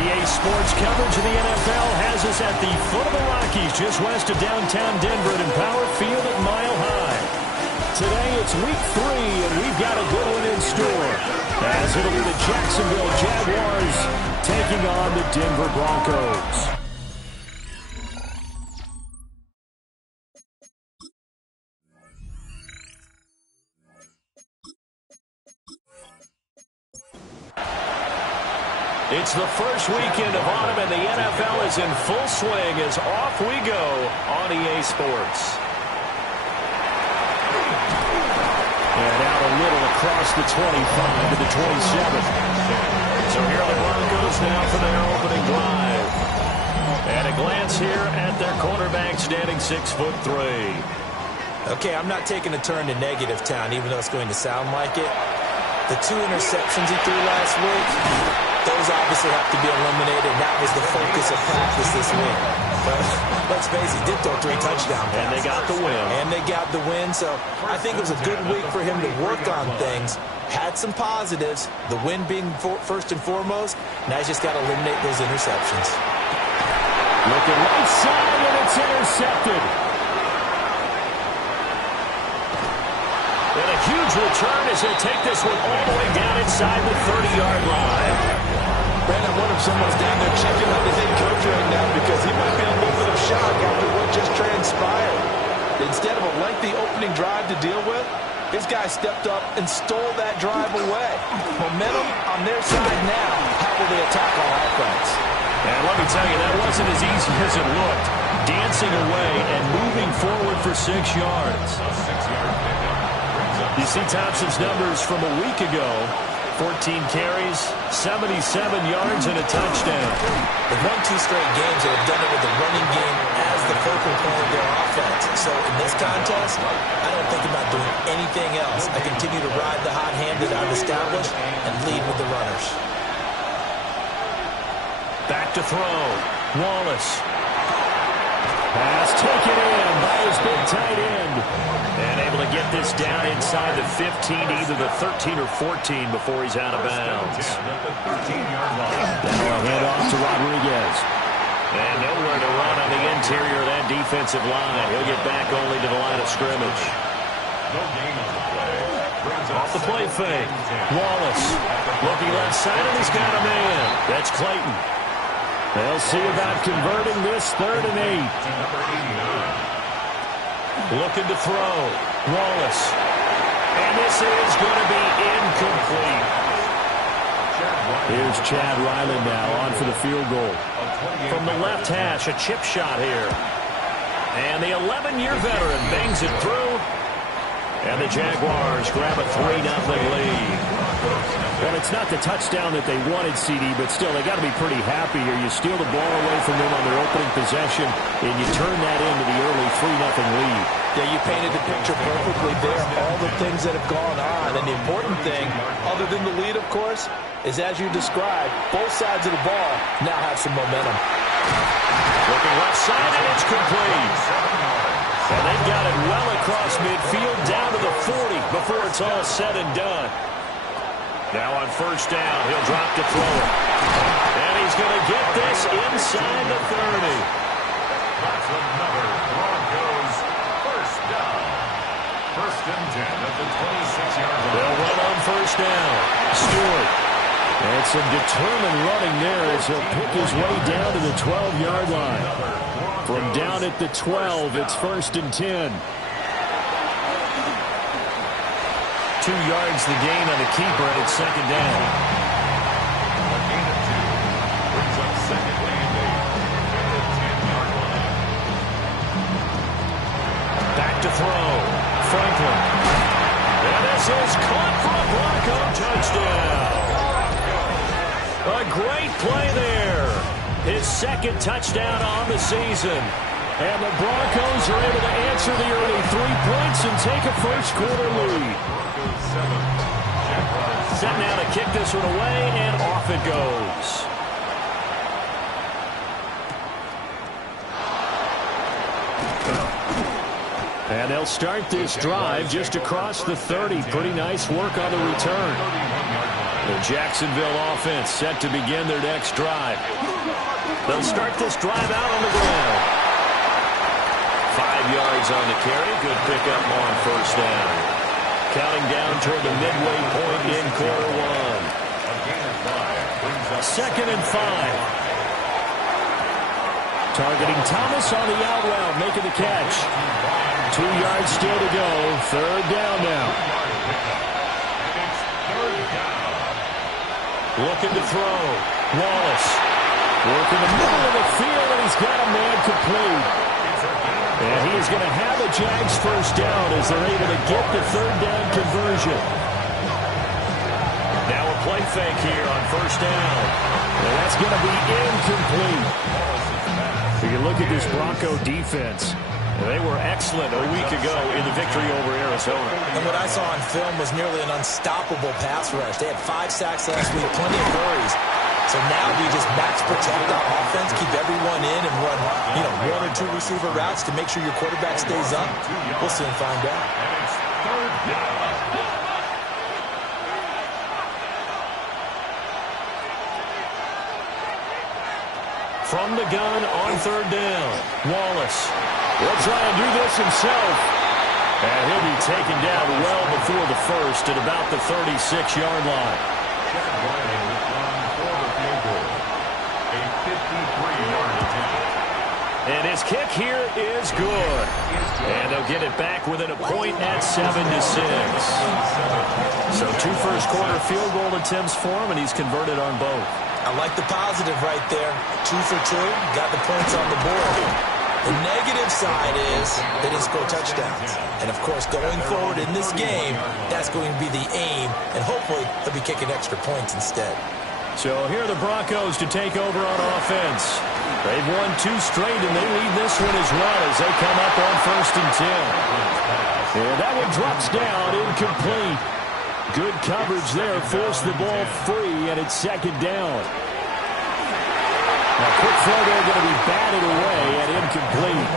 EA Sports coverage of the NFL has us at the foot of the Rockies, just west of downtown Denver at Empower Field at Mile High. Today it's week 3, and we've got a good one in store, as it'll be the Jacksonville Jaguars taking on the Denver Broncos. It's the first weekend of autumn, and the NFL is in full swing as off we go on EA Sports. And out a little across the 25 to the 27. So here are the Broncos now for their opening drive. And a glance here at their quarterback standing 6'3". Okay, I'm not taking a turn to negative town, even though it's going to sound like it. The 2 interceptions he threw last week, those obviously have to be eliminated. That was the focus of practice this week. But let's face it, he did throw 3 touchdown passes. And they got the win. So I think it was a good week for him to work on things. Had some positives, the win being first and foremost. Now he's just got to eliminate those interceptions. Looking right side, and it's intercepted. And a huge return as he'll take this one all the way down inside the 30-yard line. Brandon, what if someone's down there checking out his head coach right now because he might be in a little bit of shock after what just transpired. Instead of a lengthy opening drive to deal with, this guy stepped up and stole that drive away. Momentum on their side now. How will they attack on offense? And let me tell you, that wasn't as easy as it looked. Dancing away and moving forward for 6 yards. You see Thompson's numbers from a week ago. 14 carries, 77 yards, and a touchdown. They've won 2 straight games, and have done it with the running game as the focal point of their offense. So in this contest, I don't think about doing anything else. I continue to ride the hot hand that I've established and lead with the runners. Back to throw. Wallace. Pass taken in by his big tight end. And able to get this down inside the 15, either the 13 or 14 before he's out of bounds. Now a handoff to Rodriguez. And nowhere to run on the interior of that defensive line. He'll get back only to the line of scrimmage. Off the play fake. Wallace looking left side, and he's got a man. That's Clayton. They'll see about converting this 3rd and 8. Looking to throw. Wallace. And this is going to be incomplete. Here's Chad Ryland now on for the field goal. From the left hash, a chip shot here. And the 11-year veteran bangs it through. And the Jaguars grab a 3-0 lead. Well, it's not the touchdown that they wanted, CD, but still, they got to be pretty happy here. You steal the ball away from them on their opening possession, and you turn that into the early 3-0 lead. Yeah, you painted the picture perfectly there. All the things that have gone on. And the important thing, other than the lead, of course, is as you described, both sides of the ball now have some momentum. Looking left side, and it's complete. And they've got it well across midfield, down to the 40 before it's all said and done. Now on first down, he'll drop to throw it. And he's going to get this inside the 30. That's another Broncos first down. 1st and 10 at the 26-yard line. They'll run on first down. Stewart. And some determined running there as he'll pick his way down to the 12-yard line. From down at the 12, it's 1st and 10. 2 yards the gain on the keeper, and it's 2nd down. A gain of 2 brings up 2nd and 8 at the 10-yard line. Back to throw. Franklin. And this is caught for a Bronco touchdown. A great play there. His 2nd touchdown on the season. And the Broncos are able to answer the early 3 points and take a first-quarter lead. Set now to kick this one away, and off it goes. And they'll start this drive just across the 30. Pretty nice work on the return. The Jacksonville offense set to begin their next drive. They'll start this drive out on the ground. 5 yards on the carry. Good pickup on first down. Counting down toward the midway point in quarter one. 2nd and 5. Targeting Thomas on the out route, making the catch. 2 yards still to go. 3rd down now. Looking to throw. Wallace. Working the middle of the field, and he's got a man complete. And he is going to have a Jags first down as they're able to get the 3rd down conversion. Now a play fake here on first down. And that's going to be incomplete. You look at this Bronco defense. They were excellent a week ago in the victory over Arizona. And what I saw on film was nearly an unstoppable pass rush. They had 5 sacks last week, plenty of hurries. So now do you just max protect on offense, keep everyone in, and run 1 or 2 receiver routes to make sure your quarterback stays up? We'll soon find out. And it's 3rd down. From the gun on 3rd down, Wallace will try and do this himself. And he'll be taken down well before the first at about the 36-yard line. Chad Riley was gone for the field goal. A 53-yard attempt. And his kick here is good. And they'll get it back within a point at 7-6. So 2 first-quarter field goal attempts for him, and he's converted on both. I like the positive right there. 2 for 2, got the points on the board. The negative side is they didn't score touchdowns. And, of course, going forward in this game, that's going to be the aim. And hopefully they'll be kicking extra points instead. So here are the Broncos to take over on offense. They've won 2 straight, and they lead this one as well as they come up on 1st and 10. And that one drops down, incomplete. Good coverage there, forced the ball free, and it's 2nd down. Now, quick throw there going to be batted away and incomplete.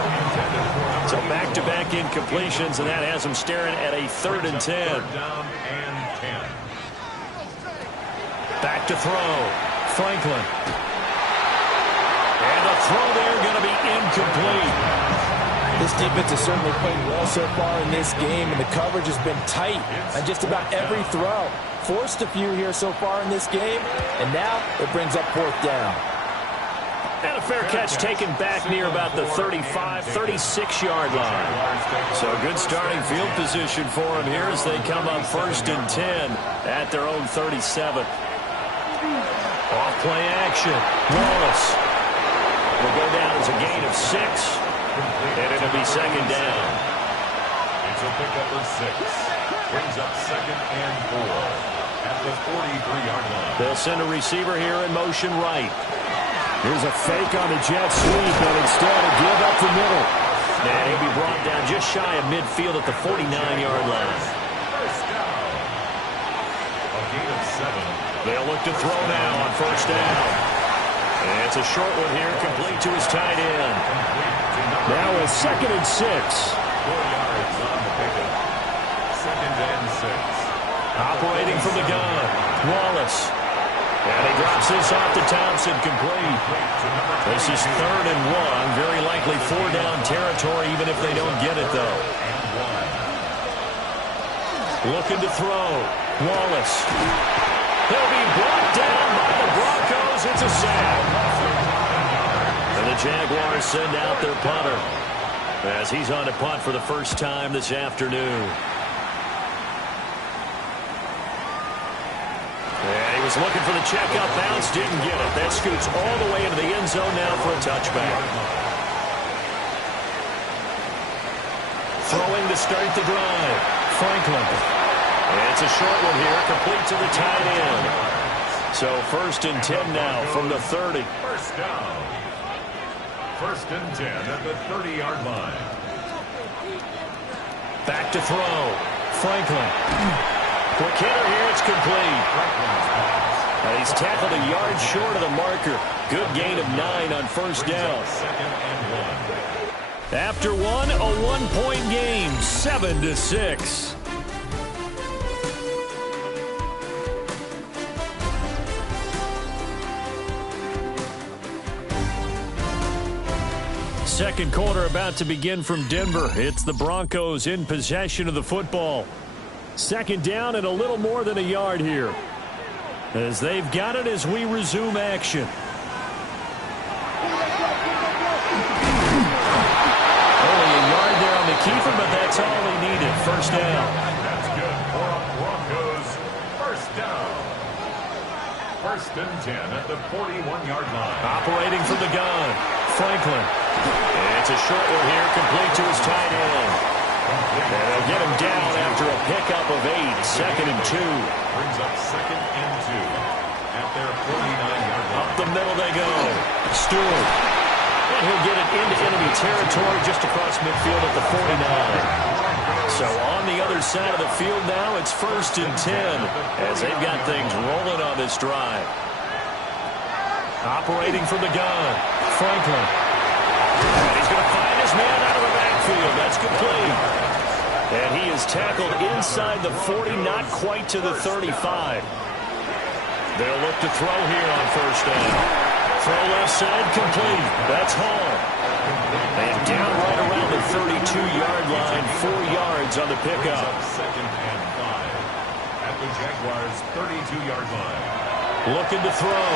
So back-to-back incompletions, and that has them staring at a 3rd and 10. Down and 10. Back to throw. Franklin. And the throw there going to be incomplete. This defense has certainly played well so far in this game, and the coverage has been tight on just about every throw. Forced a few here so far in this game, and now it brings up 4th down. And a fair catch taken back near about the 35, 36-yard line. So good starting field position for them here as they come up 1st and 10 at their own 37. Off-play action. Wallace will go down as a gain of 6. And it'll be 2nd down. It's a pickup of 6. Brings up 2nd and 4 at the 43-yard line. They'll send a receiver here in motion right. Here's a fake on the jet sweep, and instead a give up the middle. And he'll be brought down just shy of midfield at the 49-yard line. First down. A gain of 7. They'll look to throw now on 1st down. And it's a short one here, complete to his tight end. Now a 2nd and 6. 4 yards on the pickup. 2nd and 6. Operating from the gun, Wallace. And he drops this off to Thompson, complete. This is 3rd and 1. Very likely 4-down territory, even if they don't get it, though. Looking to throw. Wallace. He'll be brought down by the Broncos. It's a sack. And the Jaguars send out their punter as he's on to punt for the first time this afternoon. And he was looking for the checkup bounce, didn't get it. That scoots all the way into the end zone now for a touchback. Throwing to start the drive. Franklin. And it's a short one here, complete to the tight end. So 1st and 10 now from the 30. First down. 1st and 10 at the 30-yard line. Back to throw. Franklin. Quick hitter here, it's complete. And he's tackled a yard short of the marker. Good gain of 9 on 1st down. 2nd and 1. After one, a 1-point game, 7-6. Second quarter about to begin from Denver. It's the Broncos in possession of the football. Second down and a little more than a yard here, as they've got it as we resume action. Only a yard there on the keeper, but that's all he needed. First down. That's good for Broncos. First down. First and 10 at the 41-yard line. Operating from the gun, Franklin. It's a short one here, complete to his tight end. And they'll get him down after a pickup of 8. Second and 2. Brings up second and 2 at their 49-yard line. Up the middle they go. Stewart. And he'll get it into enemy territory just across midfield at the 49. So on the other side of the field now, it's first and 10 as they've got things rolling on this drive. Operating from the gun, Franklin. And he's going to find his man out of the backfield. That's complete. And he is tackled inside the 40, not quite to the 35. They'll look to throw here on first down. Throw left side, complete. That's Hall. And down right around the 32-yard line, 4 yards on the pickup. Second and 5 at the Jaguars' 32-yard line. Looking to throw.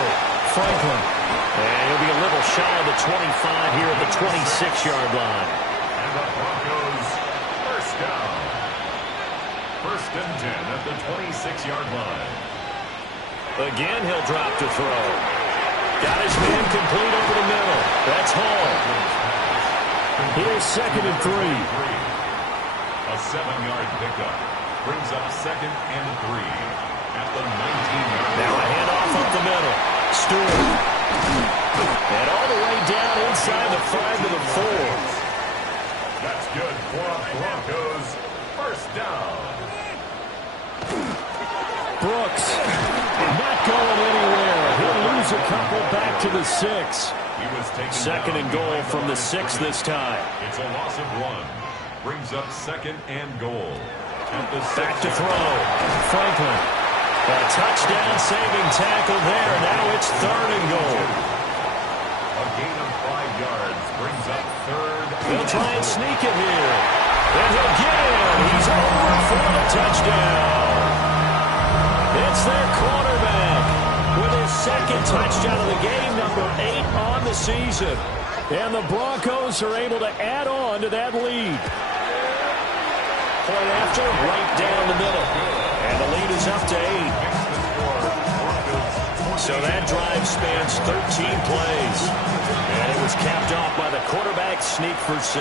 Franklin. And he'll be a little shy of the 25 here at the 26-yard line. And the Broncos, first down. First and 10 at the 26-yard line. Again, he'll drop to throw. Got his man complete over the middle. That's Hall. Here's second and 3. A 7-yard pickup brings up second and 3 at the 19-yard line. Now a handoff up the middle. Stewart. And all the way down inside the 5 to the 4. That's good for Broncos. First down. Brooks not going anywhere. He'll lose a couple back to the 6. Second and goal from the 6 this time. It's a loss of 1. Brings up second and goal. At the Back 6 to throw. Franklin. A touchdown saving tackle there. Now it's third and goal. A gain of 5 yards brings up third. They'll try and sneak it here. And he'll get in. He's over for the touchdown. It's their quarterback with his second touchdown of the game, number 8 on the season. And the Broncos are able to add on to that lead. Point after, right down the middle. And the lead is up to 8. So that drive spans 13 plays. And it was capped off by the quarterback sneak for 6.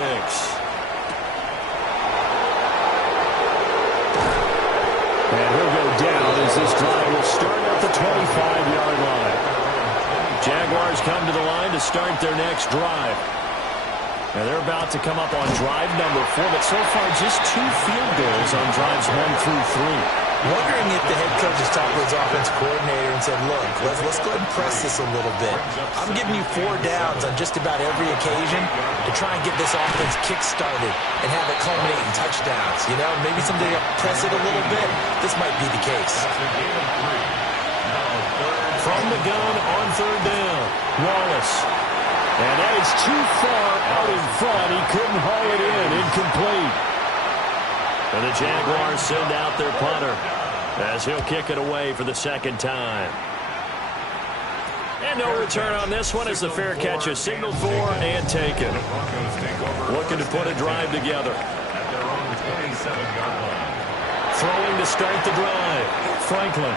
And he'll go down as this drive will start at the 25-yard line. Jaguars come to the line to start their next drive. Now they're about to come up on drive number 4, but so far just 2 field goals on drives 1 through 3. Wondering if the head coach has talked to his offense coordinator and said, look, let's go ahead and press this a little bit. I'm giving you 4 downs on just about every occasion to try and get this offense kick-started and have it culminate in touchdowns. You know, maybe someday I'll press it a little bit. This might be the case. From the gun on third down, Wallace. And that is too far out in front. He couldn't haul it in. Incomplete. And the Jaguars send out their punter as he'll kick it away for the second time. And no return on this one as the fair catch is signaled for and taken. Looking to put a drive together. Throwing to start the drive. Franklin.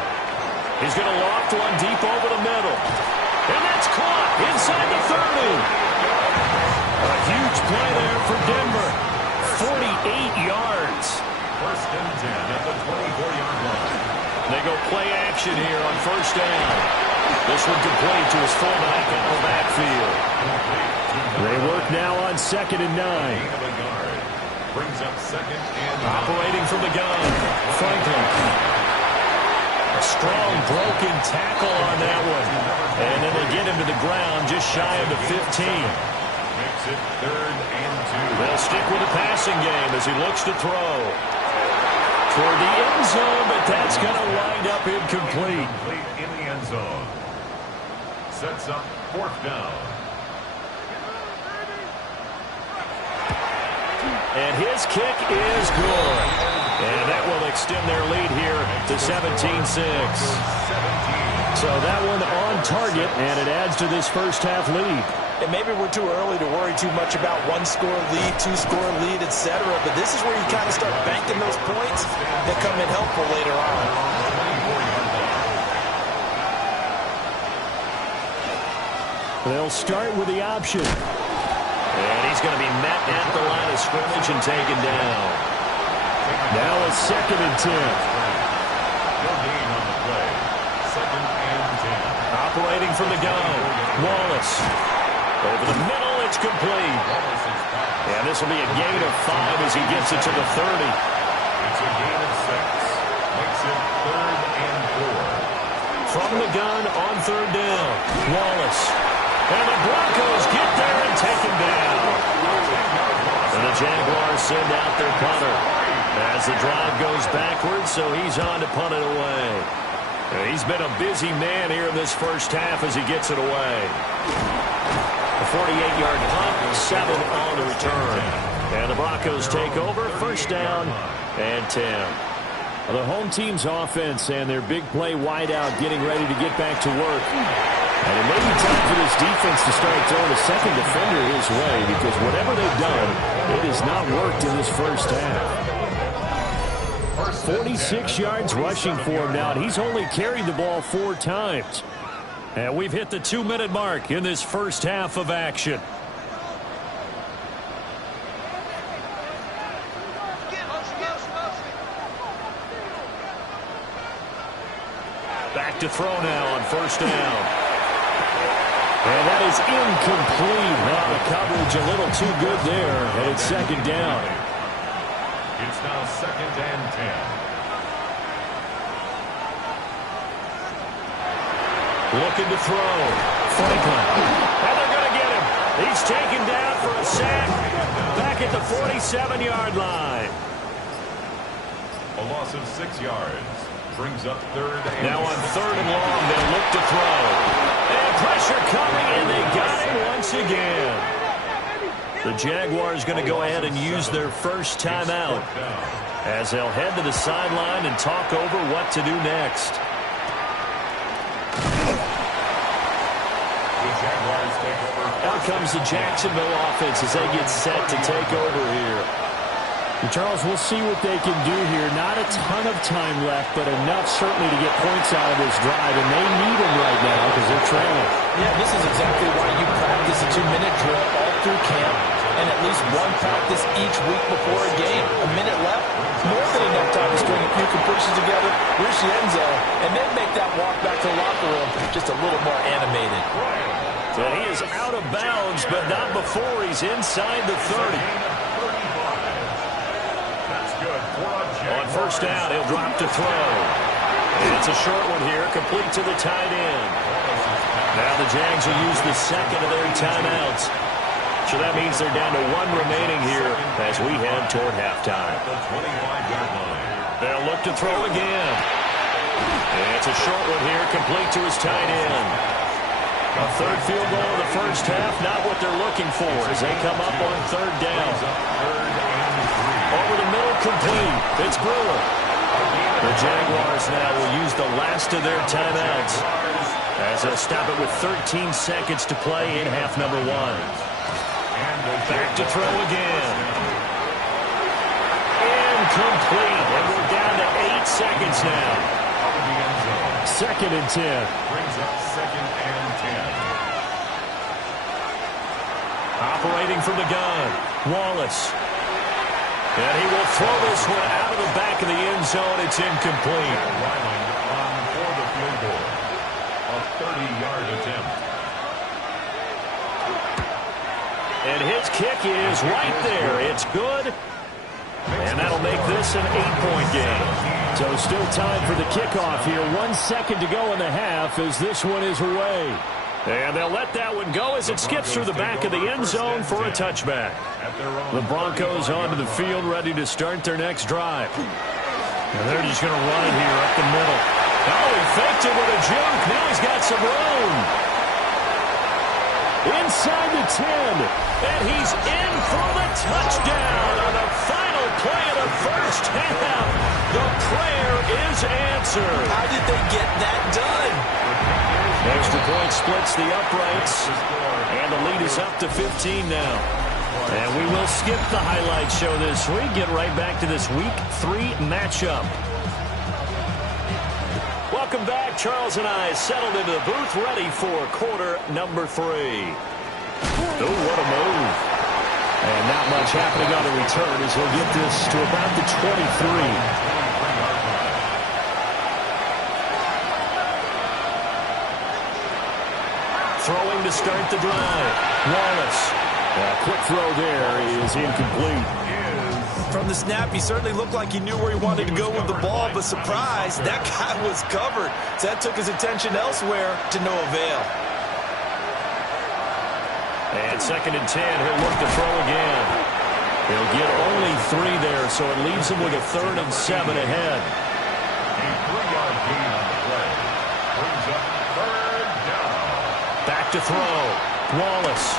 He's going to loft one deep over the middle. And that's caught inside the 30. A huge play there for Denver. 48 yards. First and 10 at the 24-yard line. They go play action here on first down. This one complete to his fullback out of the backfield. They work now on second and 9. Brings up second and 9. Operating from the gun. Franklin. A strong broken tackle on that one. And then they get him to the ground just shy of the 15. Makes it third and 2. They'll stick with the passing game as he looks to throw. Toward the end zone, but that's going to wind up incomplete. Complete in the end zone. Sets up fourth down. And his kick is good. And that will extend their lead here to 17-6. So that one on target, and it adds to this first half lead. And maybe we're too early to worry too much about one-score lead, two-score lead, etc. But this is where you kind of start banking those points that come in helpful later on. They'll start with the option. And he's going to be met at the line of scrimmage and taken down. Now a 2nd and 10. No gain on the play. 2nd and 10. Operating from the gun, Wallace. Over the middle, it's complete. And this will be a gain of 5 as he gets it to the 30. It's a gain of 6. Makes it 3rd and 4. From the gun on 3rd down, Wallace. And the Broncos get there and take him down. And the Jaguars send out their punter as the drive goes backwards, so he's on to punt it away. And he's been a busy man here in this first half as he gets it away. A 48-yard punt, 7 on the return. And the Broncos take over, 1st down and 10. The home team's offense and their big play wideout getting ready to get back to work. And it may be time for this defense to start throwing a second defender his way, because whatever they've done, it has not worked in this first half. 46 yards rushing for him now, and he's only carried the ball 4 times. And we've hit the 2-minute mark in this first half of action. Back to throw now on 1st down. And that is incomplete. Now the coverage a little too good there, and it's 2nd down. It's now 2nd and 10. Looking to throw. Franklin. And they're going to get him. He's taken down for a sack. Back at the 47-yard line. A loss of 6 yards. Brings up 3rd and now on 3rd and long, they'll look to throw. And pressure coming, and they got him once again. The Jaguars going to go ahead and use their first timeout as they'll head to the sideline and talk over what to do next. Out comes the Jacksonville offense as they get set to take over here. Charles, we'll see what they can do here. Not a ton of time left, but enough certainly to get points out of this drive, and they need them right now because they're trailing. Yeah, this is exactly why you practice a 2-minute drill all through camp and at least one practice each week before a game. A minute left, more than enough time to string a few completions together, reach the end zone, and then make that walk back to the locker room just a little more animated. So he is out of bounds, but not before he's inside the 30. On 1st down, he'll drop to throw. And it's a short one here, complete to the tight end. Now the Jags will use the 2nd of their timeouts. So that means they're down to 1 remaining here as we head toward halftime. They'll look to throw again. And it's a short one here, complete to his tight end. A 3rd field goal in the first half, not what they're looking for as they come up on 3rd down. Over the middle, complete. It's Brewer. The Jaguars now will use the last of their timeouts as they'll stop it with 13 seconds to play in half number 1. Back to throw again. Incomplete. And we're down to 8 seconds now. 2nd and 10. Brings up 2nd and 10. Operating from the gun, Wallace. And he will throw this one out of the back of the end zone. It's incomplete. Ryland on for the field goal. A 30-yard attempt. And his kick is right there. It's good. And that'll make this an 8-point game. So still time for the kickoff here. 1 second to go in the half as this one is away. And they'll let that one go as it skips through the back of the end zone for a touchback. The Broncos onto the field ready to start their next drive. And they're just going to run it here up the middle. Oh, he faked it with a juke. Now he's got some room. inside the 10. And he's in for the touchdown on the final play of the first half. The prayer is answered. How did they get that done? Extra point splits the uprights. And the lead is up to 15 now. And we will skip the highlight show this week. Get right back to this Week 3 matchup. Welcome back. Charles and I settled into the booth, ready for quarter number 3. Oh, what a move. And not much happening on the return as he'll get this to about the 23. Throwing to start the drive. Wallace. A quick throw there is incomplete. From the snap, he certainly looked like he knew where he wanted to go with the ball, but surprise, that guy was covered. So that took his attention elsewhere to no avail. And 2nd and 10, he'll look to throw again. He'll get only 3 there, so it leaves him with a 3rd and 7 ahead. A 3-yard gain on the play. Brings up 3rd down. Back to throw. Wallace.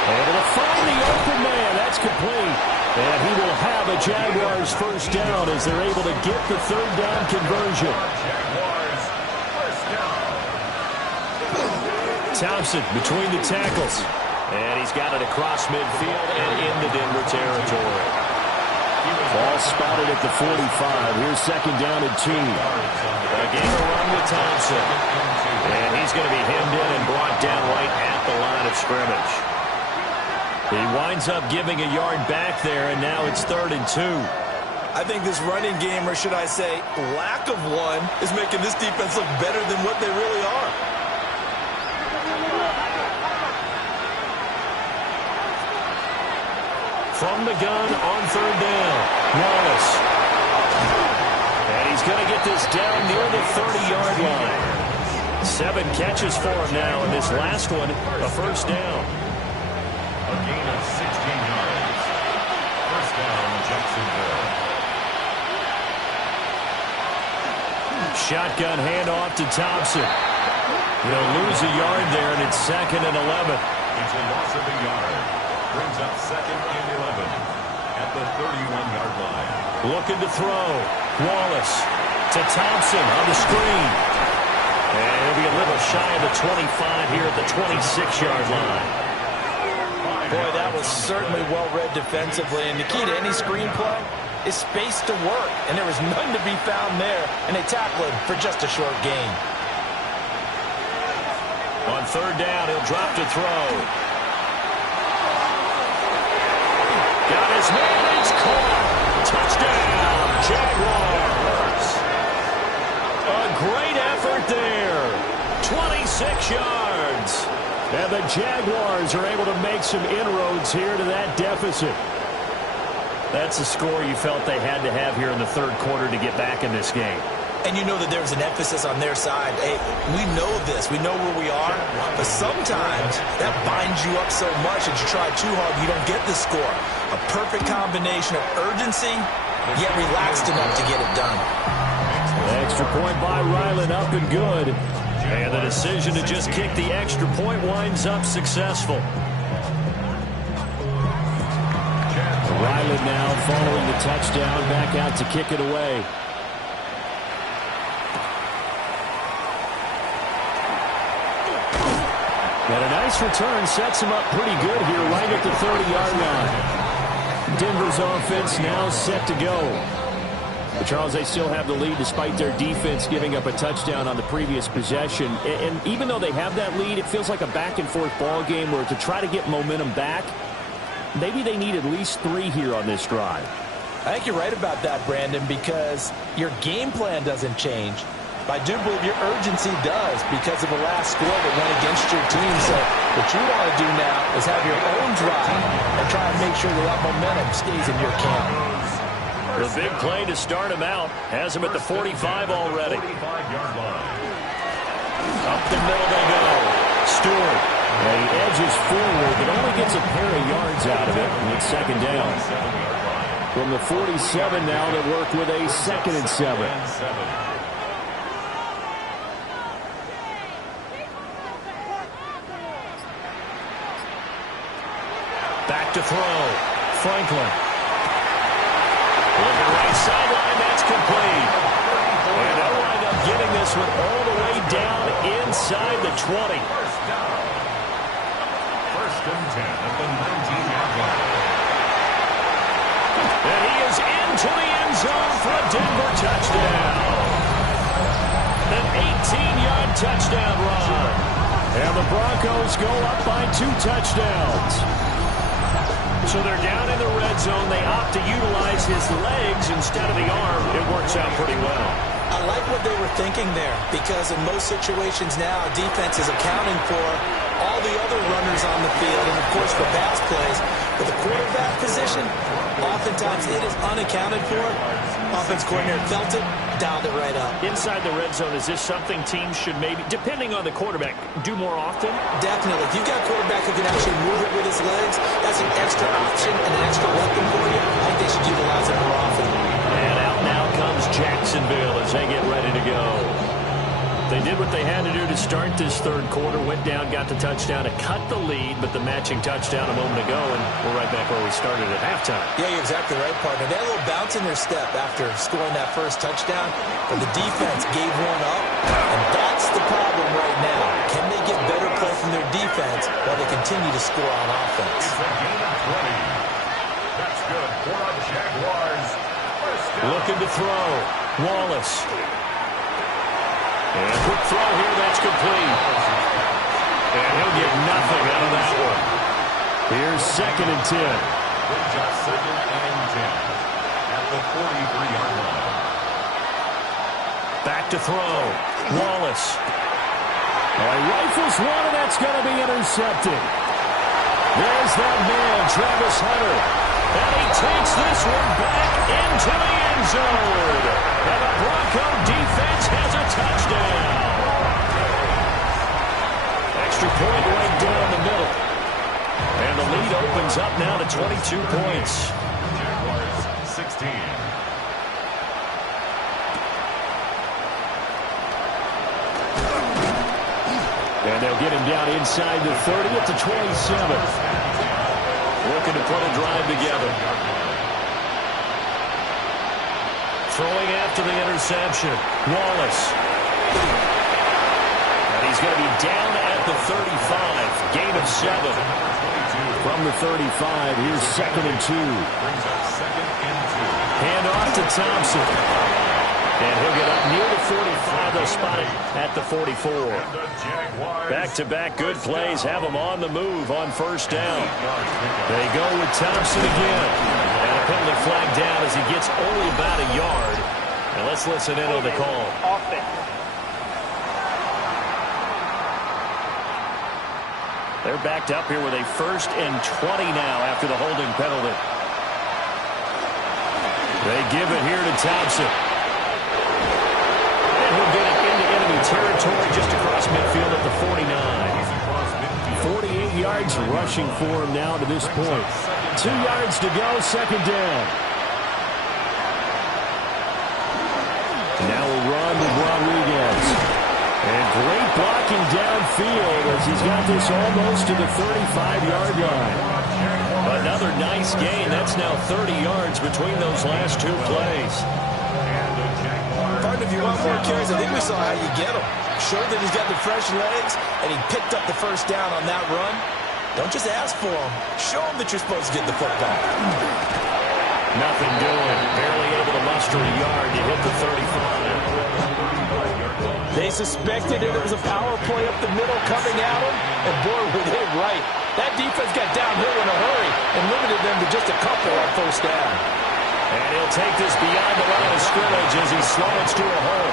Able to find the open man. That's complete. And he will have a Jaguars first down as they're able to get the 3rd down conversion. Jaguars first down. Thompson between the tackles. And he's got it across midfield and into Denver territory. Ball spotted at the 45. Here's 2nd down and 2. Again, a run with Thompson. And he's going to be hemmed in and brought down right at the line of scrimmage. He winds up giving a yard back there, and now it's 3rd and 2. I think this running game, or should I say lack of one, is making this defense look better than what they really are. From the gun on 3rd down, Wallace. And he's going to get this down near the 30-yard line. 7 catches for him now, and this last one, a first down. A gain of 16 yards. First down, Jacksonville. Shotgun handoff to Thompson. He'll lose a yard there, and it's 2nd and 11. It's a loss of a yard. Brings up 2nd and 11 at the 31-yard line. Looking to throw. Wallace to Thompson on the screen. And he'll be a little shy of the 25 here at the 26-yard line. Boy, that was certainly well-read defensively, and the key to any screenplay is space to work, and there was none to be found there, and they tackle him for just a short gain. On 3rd down, he'll drop to throw. Got his man, it's caught. Touchdown, Jaguars. A great effort there. 26 yards. And the Jaguars are able to make some inroads here to that deficit. That's a score you felt they had to have here in the 3rd quarter to get back in this game. And you know that there was an emphasis on their side. Hey, we know this. We know where we are. But sometimes that binds you up so much that you try too hard, you don't get the score. A perfect combination of urgency, yet relaxed enough to get it done. Extra point by Ryland, up and good. And the decision to just kick the extra point winds up successful. Ryland now following the touchdown, back out to kick it away. And a nice return sets him up pretty good here right at the 30-yard line. Denver's offense now set to go. But Charles, they still have the lead despite their defense giving up a touchdown on the previous possession. And even though they have that lead, it feels like a back-and-forth ball game where to try to get momentum back, maybe they need at least 3 here on this drive. I think you're right about that, Brandon, because your game plan doesn't change. But I do believe your urgency does because of the last score that went against your team. So what you want to do now is have your own drive and try and make sure that momentum stays in your camp. The big play to start him out has him at the 45 already. 45-yard line. Up the middle they go. Stewart. And he edges forward, but only gets a pair of yards out of it. And it's 2nd down. From the 47 now, they work with a 2nd and 7. to throw. Franklin. Looking right sideline, that's complete. And they'll wind up getting this one all the way down inside the 20. First and 10 at the 19-yard line. And he is into the end zone for a Denver touchdown. An 18-yard touchdown run. And the Broncos go up by 2 touchdowns. So they're down in the red zone. They opt to utilize his legs instead of the arm. It works out pretty well. I like what they were thinking there, because in most situations now, defense is accounting for all the other runners on the field and, of course, for pass plays. But the quarterback position, oftentimes it is unaccounted for. Offense coordinator felt it, dialed it right up. Inside the red zone, is this something teams should maybe, depending on the quarterback, do more often? Definitely. If you've got a quarterback who can actually move it with his legs, that's an extra option and an extra weapon for you. I think they should utilize it more often. And out now comes Jacksonville as they get ready to go. They did what they had to do to start this third quarter, went down, got the touchdown to cut the lead, but the matching touchdown a moment ago, and we're right back where we started at halftime. Yeah, you're exactly right, partner. They had a little bounce in their step after scoring that first touchdown, but the defense gave one up, and that's the problem right now. Can they get better play from their defense while they continue to score on offense? It's a gain of 20. That's good for the Jaguars. First down. Looking to throw. Wallace. And a quick throw here, that's complete. And he'll get nothing out of that one. Here's 2nd and 10. Brings up 2nd and 10 at the 43-yard line. Back to throw. Wallace. Oh, he rifles one, and that's going to be intercepted. There's that man, Travis Hunter. And he takes this one back into the end zone. And the Bronco defense has a touchdown. Extra point right down the middle. And the lead opens up now to 22 points. Jaguars 16. And they'll get him down inside the 30 at the 27. Looking to put a drive together. Throwing after the interception. Wallace. And he's going to be down at the 35. Gain of 7. From the 35, here's 2nd and 2. Brings up 2nd and 2. Hand off to Thompson. And he'll get up near the 45. They'll spot it at the 44. Back-to-back good plays have them on the move on first down. They go with Thompson again. And a penalty flag down as he gets only about a yard. And let's listen in on the call. They're backed up here with a 1st and 20 now after the holding penalty. They give it here to Thompson. And he'll get it into enemy territory just across midfield at the 49. 48 yards rushing for him now to this point. 2 yards to go, 2nd down. Now a run with Rodriguez. And great blocking downfield as he's got this almost to the 35-yard line. Another nice gain. That's now 30 yards between those last 2 plays. Pardon, if you want more carries, I think we saw how you get them. Showed that he's got the fresh legs, and he picked up the first down on that run. Don't just ask for them. Show them that you're supposed to get the football. Nothing doing. Barely able to muster a yard to hit the 35. They suspected it was a power play up the middle coming at them, and boy, were they right. That defense got downhill in a hurry and limited them to just a couple on first down. And he'll take this beyond the line of scrimmage as he slows to a hole.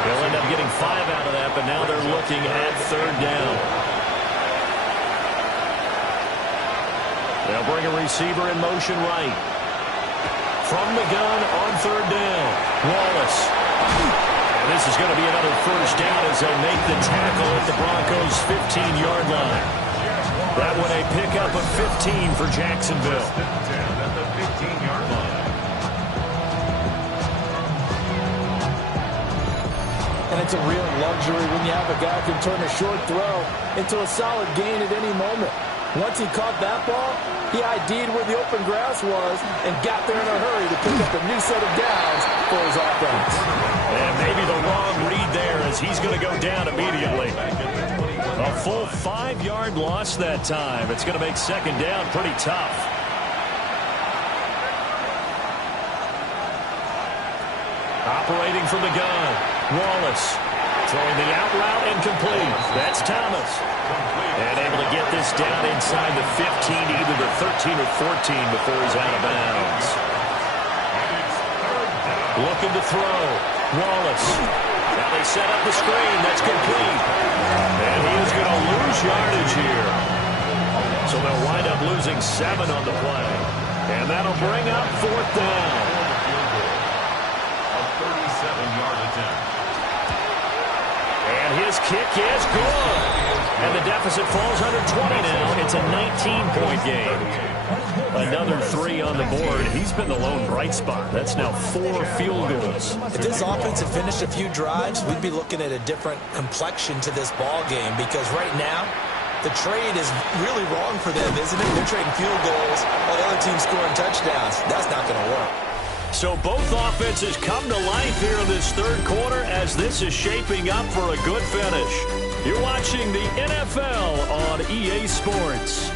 They'll end up getting 5 out of that, but now they're looking at 3rd down. They'll bring a receiver in motion right. From the gun on 3rd down, Wallace. And this is going to be another first down as they'll make the tackle at the Broncos' 15-yard line. That one a pickup of 15 for Jacksonville. At the 15-yard line. And it's a real luxury when you have a guy who can turn a short throw into a solid gain at any moment. Once he caught that ball, he ID'd where the open grass was and got there in a hurry to pick up a new set of downs for his offense. And maybe the wrong read there as he's going to go down immediately. A full 5-yard loss that time. It's going to make second down pretty tough. Operating from the gun, Wallace. Throwing the out route incomplete. That's Thomas. And able to get this down inside the 15, either the 13 or 14 before he's out of bounds. Looking to throw. Wallace. Now they set up the screen. That's complete. And he is going to lose yardage here. So they'll wind up losing 7 on the play. And that'll bring up fourth down. A 37-yard attempt. And his kick is good. And the deficit falls under 20 now. It's a 19-point game. Another 3 on the board. He's been the lone bright spot. That's now 4 field goals. If this offense had finished a few drives, we'd be looking at a different complexion to this ball game because right now, the trade is really wrong for them, isn't it? They're trading field goals while the other team's scoring touchdowns. That's not going to work. So both offenses come to life here in this third quarter as this is shaping up for a good finish. You're watching the NFL on EA Sports.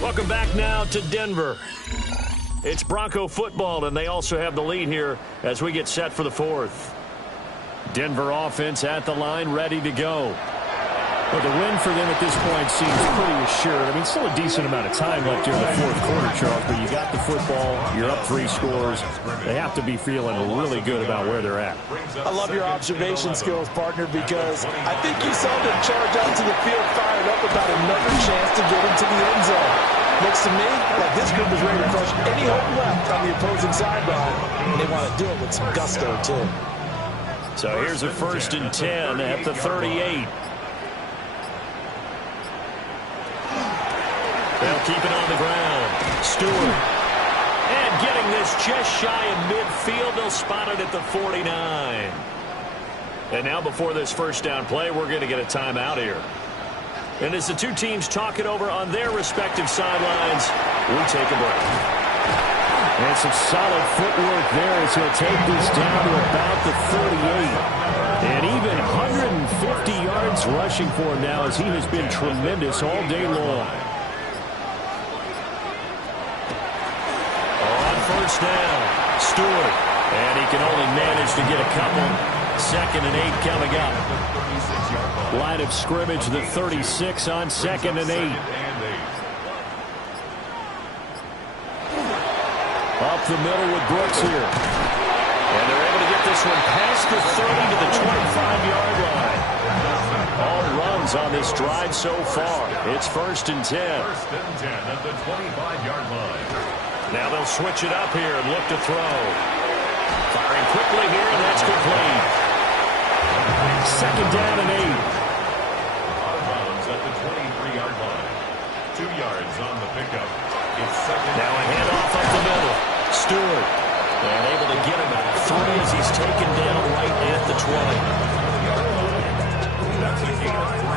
Welcome back now to Denver. It's Bronco football, and they also have the lead here as we get set for the fourth. Denver offense at the line, ready to go. Well, the win for them at this point seems pretty assured. I mean, still a decent amount of time left here in the fourth quarter, Charles, but you got the football, you're up 3 scores. They have to be feeling really good about where they're at. I love your observation skills, partner, because I think you saw them charge onto the field fired up about another chance to get into the end zone. Looks to me like this group is ready to crush any hope left on the opposing sideline, and they want to do it with some gusto, too. So here's a 1st and 10 at the 38. They'll keep it on the ground. Stewart. And getting this just shy of midfield. They'll spot it at the 49. And now before this first down play, we're going to get a timeout here. And as the two teams talk it over on their respective sidelines, we take a break. And some solid footwork there as he'll take this down to about the 38. And even 150 yards rushing for him now as he has been tremendous all day long. First down, Stewart, and he can only manage to get a couple. 2nd and 8 coming up. Line of scrimmage, the 36 on 2nd and 8. Up the middle with Brooks here. And they're able to get this one past the 30 to the 25-yard line. All runs on this drive so far. It's 1st and 10. 1st and 10 at the 25-yard line. Now they'll switch it up here and look to throw. Firing quickly here, and that's complete. 2nd down and 8. Out of bounds at the 23-yard line. 2 yards on the pickup. It's 2nd. Now a handoff up the middle. Stewart. And able to get him at 3 as he's taken down right at the 20. That's a gain of 3.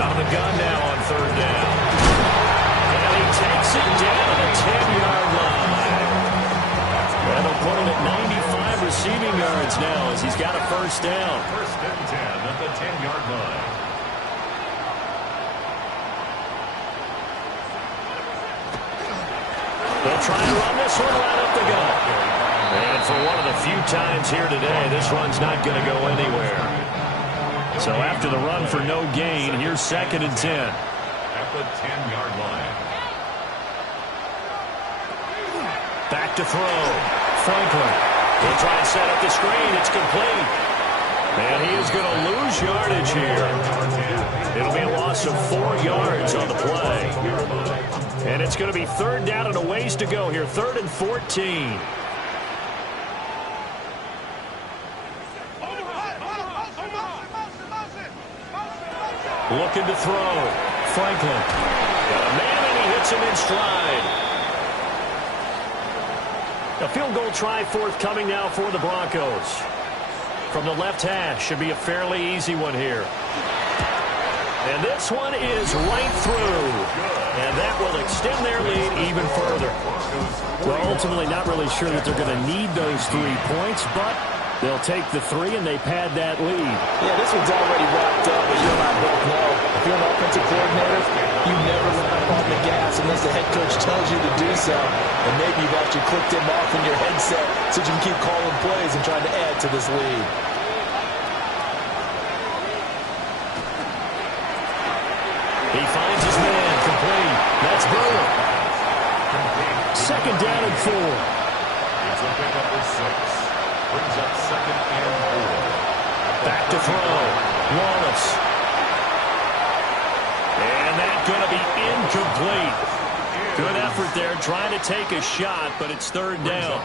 Out of the gun now on 3rd down. Takes it down to the 10-yard line. That'll put him at 95 receiving yards now as he's got a 1st down. 1st and 10 at the 10-yard line. They'll try and run this one right up the gut. And for one of the few times here today, this run's not going to go anywhere. So after the run for no gain, here's 2nd and 10. At the 10-yard line. Back to throw. Franklin. He'll try and set up the screen. It's complete. And he is going to lose yardage here. It'll be a loss of 4 yards on the play. And it's going to be 3rd down and a ways to go here. 3rd and 14. Looking to throw. Franklin. Got a man and he hits him in stride. A field goal try forthcoming now for the Broncos. From the left hash, should be a fairly easy one here. And this one is right through. And that will extend their lead even further. Well, ultimately not really sure that they're going to need those 3 points, but they'll take the 3 and they pad that lead. Yeah, this one's already wrapped up, but you and I both know if you're an offensive coordinator, you never let up on the gas unless the head coach tells you to do so. And maybe you've actually clicked him off in your headset so you can keep calling plays and trying to add to this lead. He finds his man complete. That's Burrow. Second down and 4. It's a pickup of 6. Brings up second and 4. Back to throw. Wallace. And that's going to be incomplete. Good effort there trying to take a shot, but it's third down.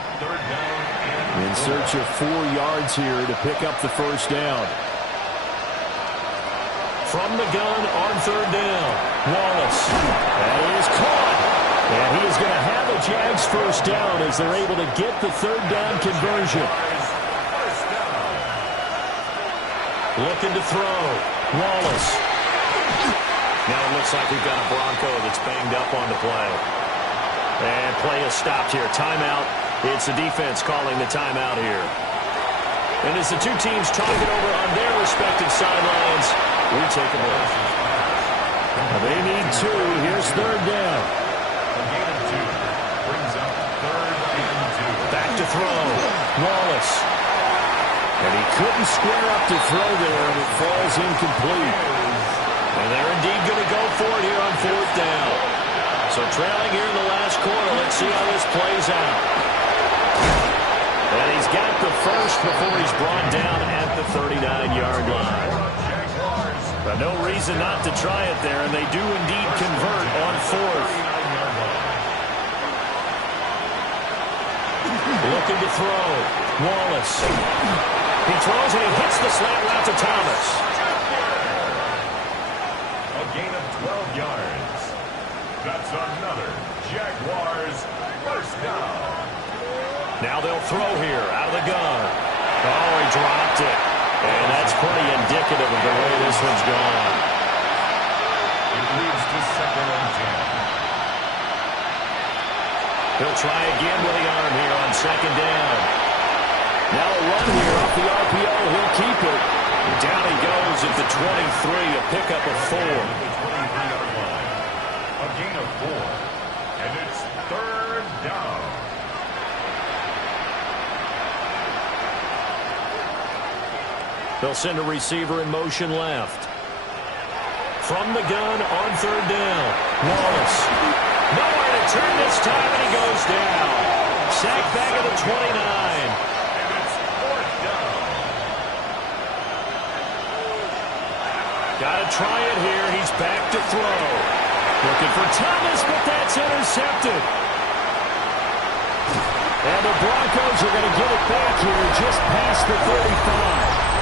In search of 4 yards here to pick up the first down. From the gun on third down. Wallace. That is caught. And he is going to have a Jags first down as they're able to get the third down conversion. Looking to throw. Wallace. Now it looks like we've got a Bronco that's banged up on the play. And play is stopped here. Timeout. It's the defense calling the timeout here. And as the two teams talk it over on their respective sidelines, we take a break. They need 2. Here's third down. A gain of 2 brings up third and 2. Back to throw. Wallace. And he couldn't square up to throw there, and it falls incomplete. And they're indeed going to go for it here on fourth down. So trailing here in the last quarter, let's see how this plays out. And he's got the first before he's brought down at the 39-yard line. But no reason not to try it there, and they do indeed convert on fourth. Looking to throw. Wallace. He throws and he hits the slant route to Thomas. A gain of 12 yards. That's another Jaguars first down. Now they'll throw here out of the gun. Oh, he dropped it. And that's pretty indicative of the way this one's gone. It leads to second and 10. He'll try again with the arm here on second down. Now a run here off the RPO. He'll keep it. Down he goes at the 23, a pickup of 4. A gain of 4. And it's third down. They'll send a receiver in motion left. From the gun on third down. Wallace. Nowhere to turn this time, and he goes down. Sacked back at the 29. And it's fourth down. Got to try it here. He's back to throw. Looking for Thomas, but that's intercepted. And the Broncos are going to get it back here just past the 35.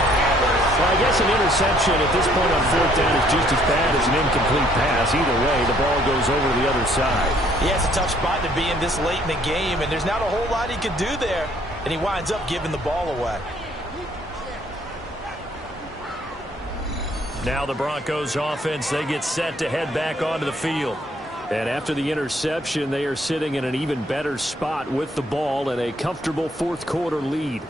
Well, I guess an interception at this point on fourth down is just as bad as an incomplete pass. Either way, the ball goes over the other side. Yeah, it's a tough spot to be in this late in the game, and there's not a whole lot he could do there. And he winds up giving the ball away. Now the Broncos offense, they get set to head back onto the field. And after the interception, they are sitting in an even better spot with the ball and a comfortable fourth quarter lead.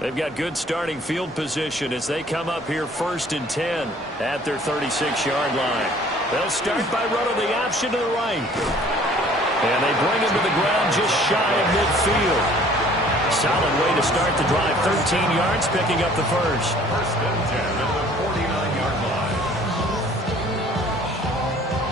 They've got good starting field position as they come up here first and 10 at their 36-yard line. They'll start by running the option to the right. And they bring him to the ground just shy of midfield. Solid way to start the drive. 13 yards, picking up the first. First and 10 at the 49-yard line.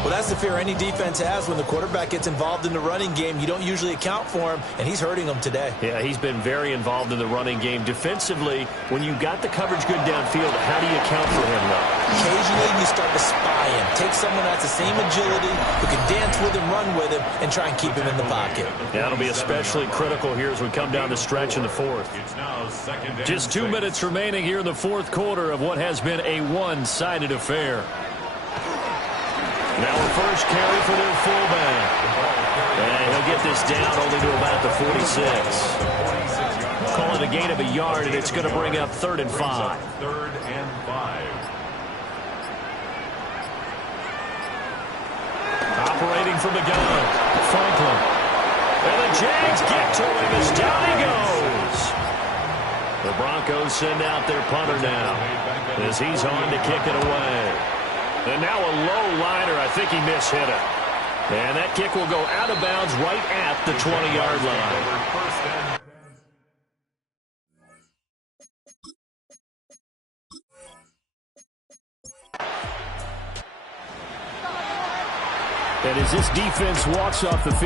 Well, that's the fear any defense has when the quarterback gets involved in the running game. You don't usually account for him, and he's hurting them today. Yeah, he's been very involved in the running game. Defensively, when you got the coverage good downfield, how do you account for him, though? Occasionally, you start to spy him. Take someone that's the same agility, who can dance with him, run with him, and try and keep him in the pocket. Yeah, that'll be especially critical here as we come down the stretch in the fourth. It's now second and Just 2 6. minutes remaining here in the fourth quarter of what has been a one-sided affair. Now a first carry for their fullback. And he'll get this down only to about the 46. Call it a gain of a yard, and it's going to bring up 3rd and 5. 3rd and 5. Operating from the gun, Franklin. And the Jags get to him as down he goes. The Broncos send out their punter now as he's on to kick it away. And now a low liner. I think he mishit it. And that kick will go out of bounds right at the 20-yard line. And as this defense walks off the field,